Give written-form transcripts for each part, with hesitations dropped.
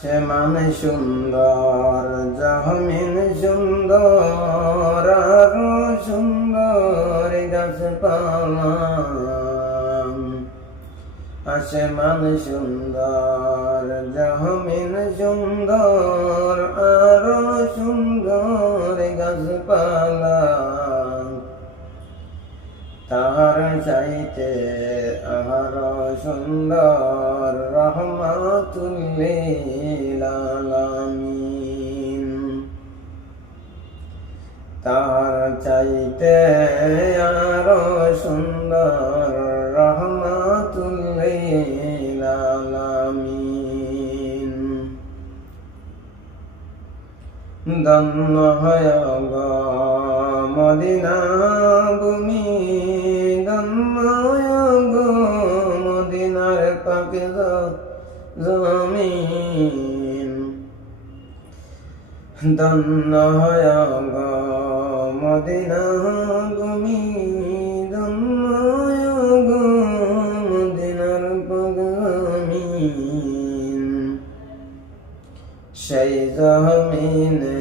সেমান সুন্দর জমিন সুন্দর আরো সুন্দর গাছপালা, আসমান সুন্দর জমিন সুন্দর আরো সুন্দর গাছপালা, তাহার চাইতে আরো সুন্দর রহমাতুল লিল আলামিন, তাহার চাইতে আরো সুন্দর রহমাতুল লিল আলামিন। ধন্য হয় গো মদিনা ভূমি, ধন্য হয় গো মদিনার পাক জমিন, ধন্য হয় গো মদিনা ভূমি, ধন্য হয় গো মদিনার পাক জমিন। সেই জমিনে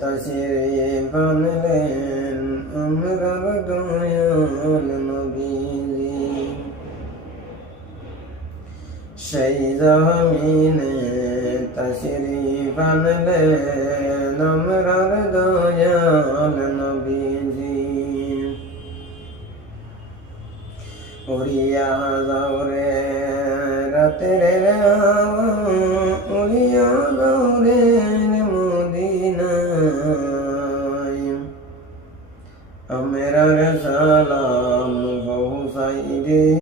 তাশরীফ আনলেন আমরার দয়াল নবীজি, সেই জমিনে তাশরীফ আনলেন আমরার দয়াল নবীজি। উড়িয়া যাও রে রাতের হাওয়া, উড়িয়া যাও রে মদিনায়, আমরার সালাম পৌঁছাই রে।